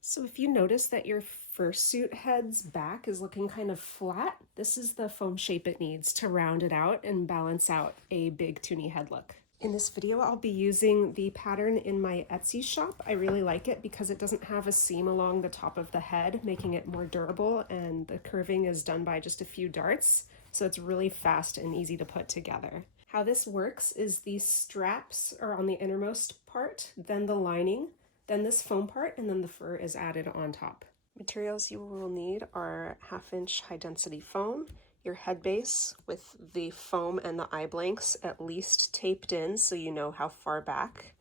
So if you notice that your fursuit head's back is looking kind of flat, this is the foam shape it needs to round it out and balance out a big toony head look. In this video, I'll be using the pattern in my Etsy shop. I really like it because it doesn't have a seam along the top of the head, making it more durable, and the curving is done by just a few darts, so it's really fast and easy to put together. How this works is these straps are on the innermost part, then the lining, then this foam part, and then the fur is added on top. Materials you will need are 1/2 inch high density foam, your head base with the foam and the eye blanks at least taped in so you know how far back.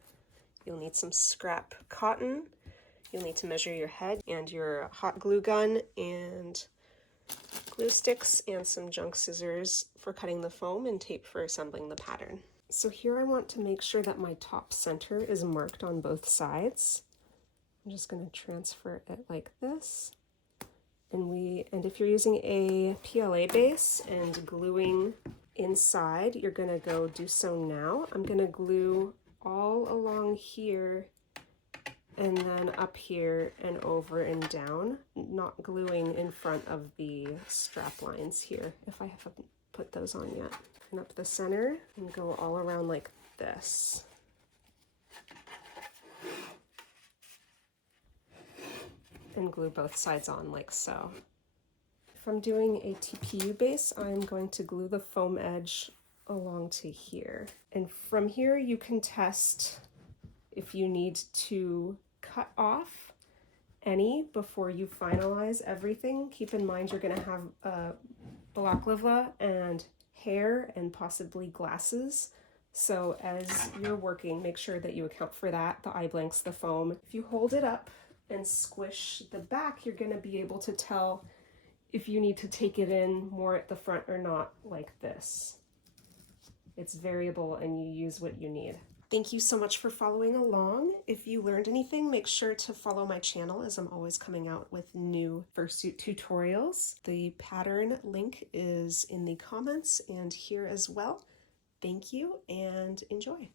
You'll need some scrap cotton. You'll need to measure your head and your hot glue gun and glue sticks and some junk scissors for cutting the foam and tape for assembling the pattern. So here I want to make sure that my top center is marked on both sides. I'm just going to transfer it like this. And if you're using a PLA base and gluing inside, you're going to go do so now. I'm going to glue all along here and then up here and over and down, not gluing in front of the strap lines here if I haven't put those on yet. And up the center and go all around like this. And glue both sides on like so. If I'm doing a TPU base, I'm going to glue the foam edge along to here. And from here you can test if you need to cut off any before you finalize everything. Keep in mind you're going to have balaclava and hair and possibly glasses. So as you're working, make sure that you account for that, the eye blanks, the foam. If you hold it up and squish the back, you're going to be able to tell if you need to take it in more at the front or not, like this. It's variable and you use what you need. Thank you so much for following along. If you learned anything, make sure to follow my channel as I'm always coming out with new fursuit tutorials. The pattern link is in the comments and here as well. Thank you and enjoy.